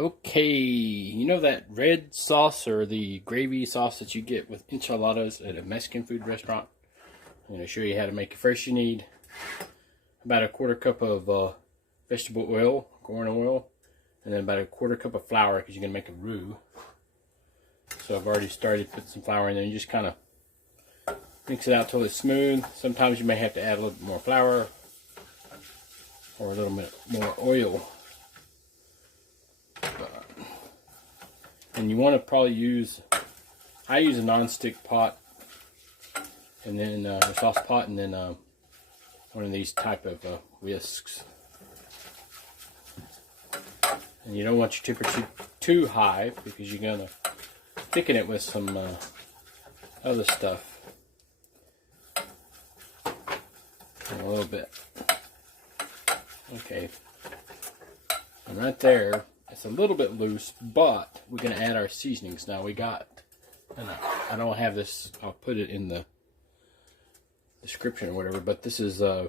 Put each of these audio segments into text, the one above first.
Okay, you know that red sauce or the gravy sauce that you get with enchiladas at a Mexican food restaurant? I'm going to show you how to make it. First, you need about a quarter cup of vegetable oil, corn oil, and then about a quarter cup of flour because you're going to make a roux. So I've already started putting some flour in there. You just kind of mix it out till it's smooth. Sometimes you may have to add a little bit more flour or a little bit more oil. And you want to probably I use a non-stick pot, and then a sauce pot, and then one of these type of whisks. And you don't want your temperature too high because you're gonna thicken it with some other stuff in a little bit. Okay, and right there. It's a little bit loose, but we're going to add our seasonings. Now we got, and I don't have this, I'll put it in the description or whatever, but this is a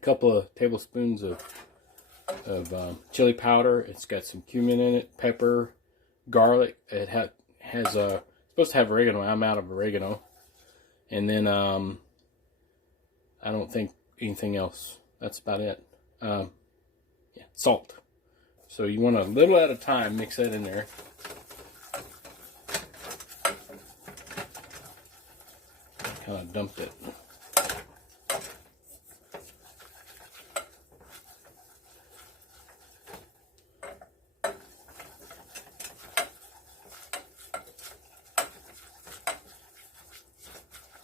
couple of tablespoons of chili powder. It's got some cumin in it, pepper, garlic. It has supposed to have oregano. I'm out of oregano. And then I don't think anything else. That's about it. Yeah, salt. So you want a little at a time, mix that in there. Kind of dumped it.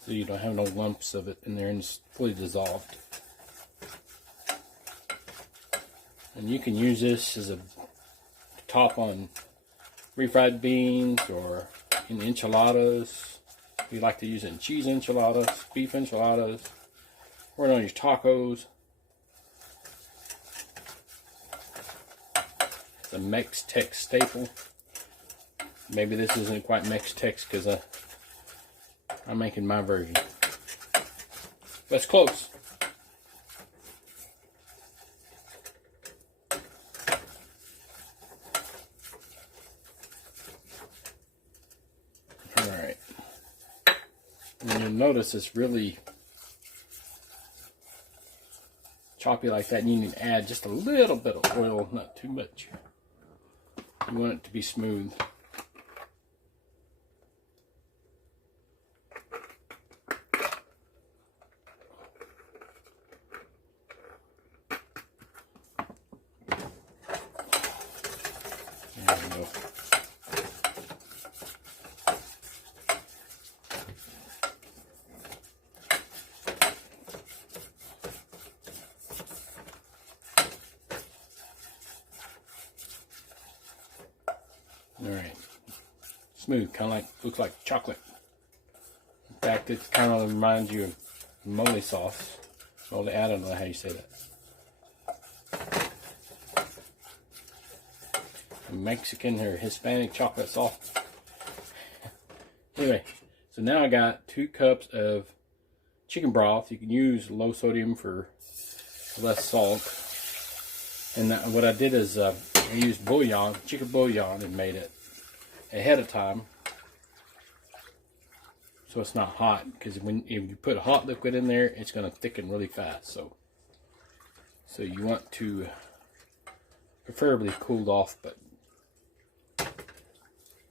So you don't have no lumps of it in there and it's fully dissolved. And you can use this as a top on refried beans or in enchiladas. We like to use it in cheese enchiladas, beef enchiladas, or on your tacos. It's a Mex-Tex staple. Maybe this isn't quite Mex-Tex because I'm making my version. But it's close. Alright, and you'll notice it's really choppy like that, and you need to add just a little bit of oil, not too much. You want it to be smooth. There we go. Alright, smooth, kind of looks like chocolate. In fact, it kind of reminds you of mole sauce. Well, I don't know how you say that. Mexican or Hispanic chocolate sauce. Anyway, so now I got 2 cups of chicken broth. You can use low sodium for less salt. And what I did is I used bouillon, chicken bouillon, and made it ahead of time so it's not hot, because if you put hot liquid in there, it's going to thicken really fast. So you want to preferably cooled off, but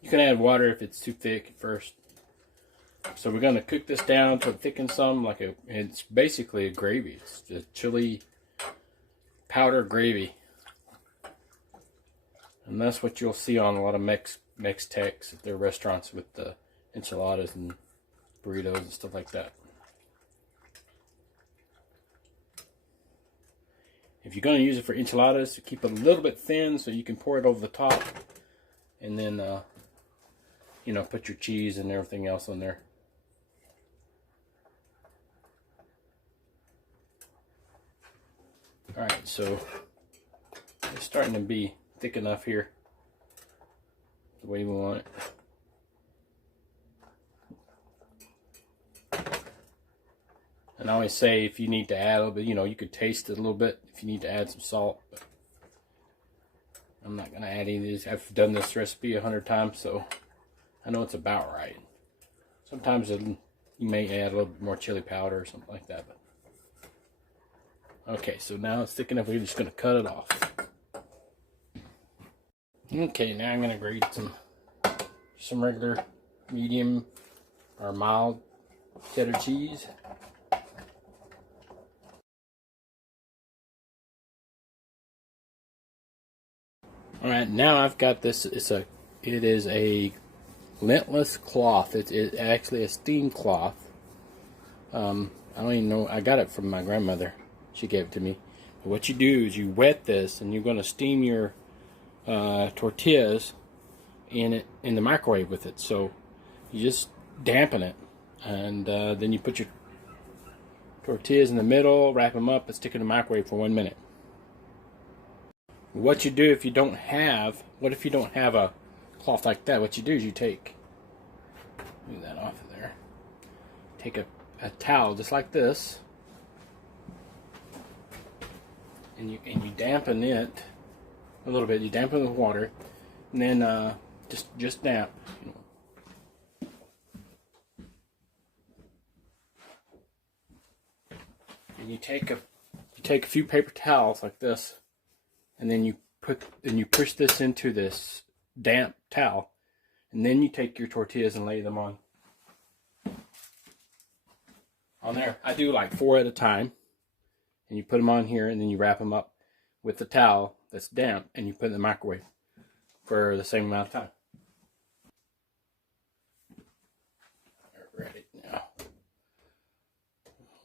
you can add water if it's too thick at first. So we're going to cook this down to thicken some, it's basically a gravy. It's the chili powder gravy. And that's what you'll see on a lot of Mex-Tex at their restaurants with the enchiladas and burritos and stuff like that. If you're going to use it for enchiladas, keep it a little bit thin so you can pour it over the top. And then, you know, put your cheese and everything else on there. Alright, so it's starting to be thick enough here, the way we want it. And I always say if you need to add a little bit, you know, you could taste it a little bit if you need to add some salt. But I'm not gonna add any of these. I've done this recipe 100 times, so I know it's about right. Sometimes you may add a little bit more chili powder or something like that. But okay, so now it's thick enough. We're just gonna cut it off. Okay, now I'm gonna grate some regular, medium, or mild cheddar cheese. All right, now I've got this. It is a lintless cloth. It's actually a steam cloth. I don't even know. I got it from my grandmother. She gave it to me. But what you do is you wet this, and you're going to steam your tortillas in the microwave with it. So you just dampen it, and then you put your tortillas in the middle, wrap them up, and stick it in the microwave for 1 minute. What you do if you don't have, what if you don't have a cloth like that? What you do is you take, move that off of there, take a towel just like this, and you dampen it a little bit. You dampen it with water, and then just damp. And you take a few paper towels like this, and then you push this into this damp towel, and then you take your tortillas and lay them on there. I do like 4 at a time, and you put them on here, and then you wrap them up with the towel that's damp, and you put it in the microwave for the same amount of time. We're ready now.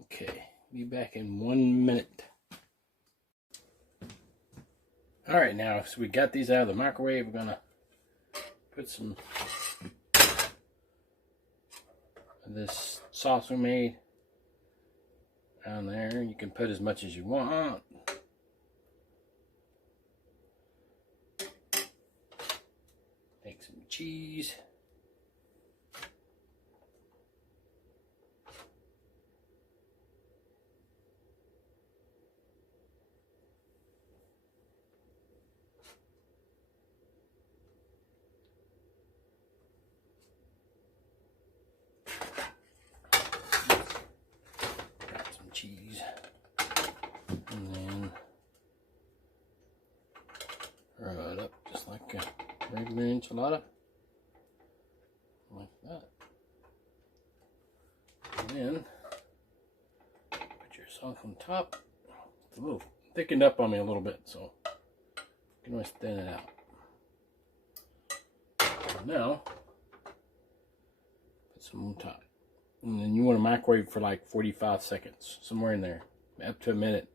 Okay, be back in 1 minute. Alright, now, so we got these out of the microwave. We're gonna put some of this sauce we made down there. You can put as much as you want. Take some cheese. Cheese, and then roll it up just like a regular enchilada, like that. And then put your sauce on top. It's a little thickened up on me a little bit, so you can always thin it out. And now put some on top. And then you want to microwave for like 45 seconds, somewhere in there, up to a minute.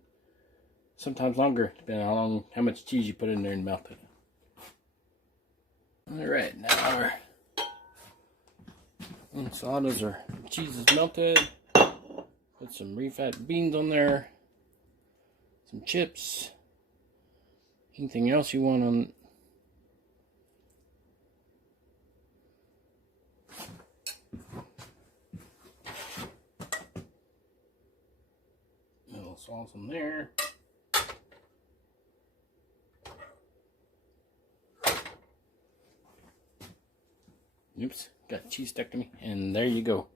Sometimes longer, depending on how much cheese you put in there and melt it. Alright, now our enchiladas or cheese is melted. Put some refried beans on there, some chips, anything else you want on. Sauce in there. Oops, got cheese stuck to me. And there you go.